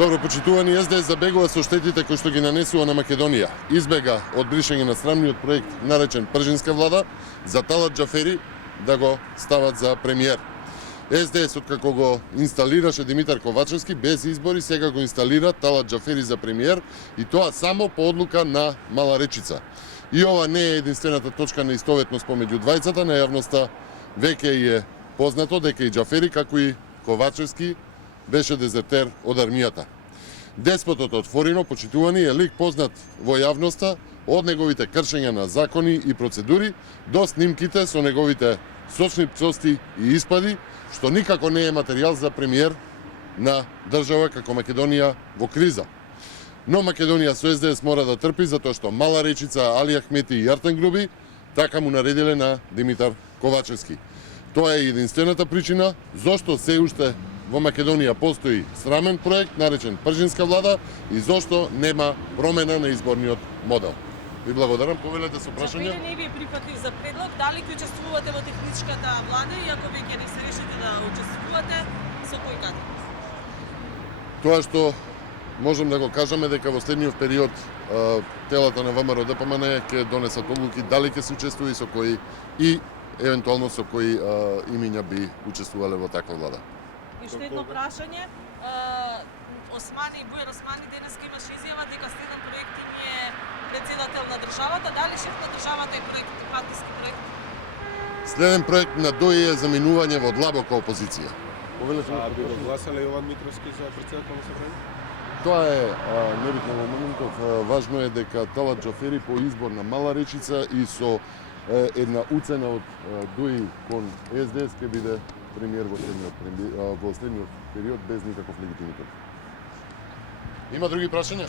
Добро почитувани, СДС забегува со штетите кои што ги нанесува на Македонија. Избега од бришење на срамниот проект наречен Пржинска влада за Талат Џафери да го стават за премиер. СДС откако го инсталираше Димитар Ковачевски без избори, сега го инсталира Талат Џафери за премиер и тоа само по одлука на Мала Речица. И ова не е единствената точка на истоветност помеѓу двајцата, на јавноста веќе е познато дека и Џафери, како и Ковачевски, беше дезертер од армијата. Деспотот од Форино, почитувани, е лик познат во јавноста од неговите кршења на закони и процедури до снимките со неговите сочни пцости и испади, што никако не е материјал за премиер на држава како Македонија во криза. Но Македонија со СДС мора да трпи затоа што Мала Речица, Али Ахмети и Артан Груби така му наредиле на Димитар Ковачевски. Тоа е единствената причина зошто се уште во Македонија постои срамен проект наречен Пржинска влада и зошто нема промена на изборниот модел. Ви благодарам, повелете со прашање. Џафери не ви е прифатлив за предлог, дали ќе учествувате во техничката влада и ако веќе не се решите да учествувате, со кој каде? Тоа што можем да го кажеме дека во следниот период телата на ВМРО ДПМН ќе донесат одлуки дали ќе се учествува и со кои и евентуално со кои имиња би учествувале во таква влада. И што едно прашање, Бујар Османи денеска имаше изјава дека следен проект им е председател на државата, дали шеф на државата е проект, партиски проект? Следен проект на ДОИ е заминување во длабока опозиција. Би го гласале Јован Митровски за председател на Собрание? Тоа е небитно во моментов. Важно е дека Талат Џафери по избор на Мала Речица и со една уцена од ДОИ кон СДС ќе биде премиер во следниот период без никаков легитимитет. Има други прашања?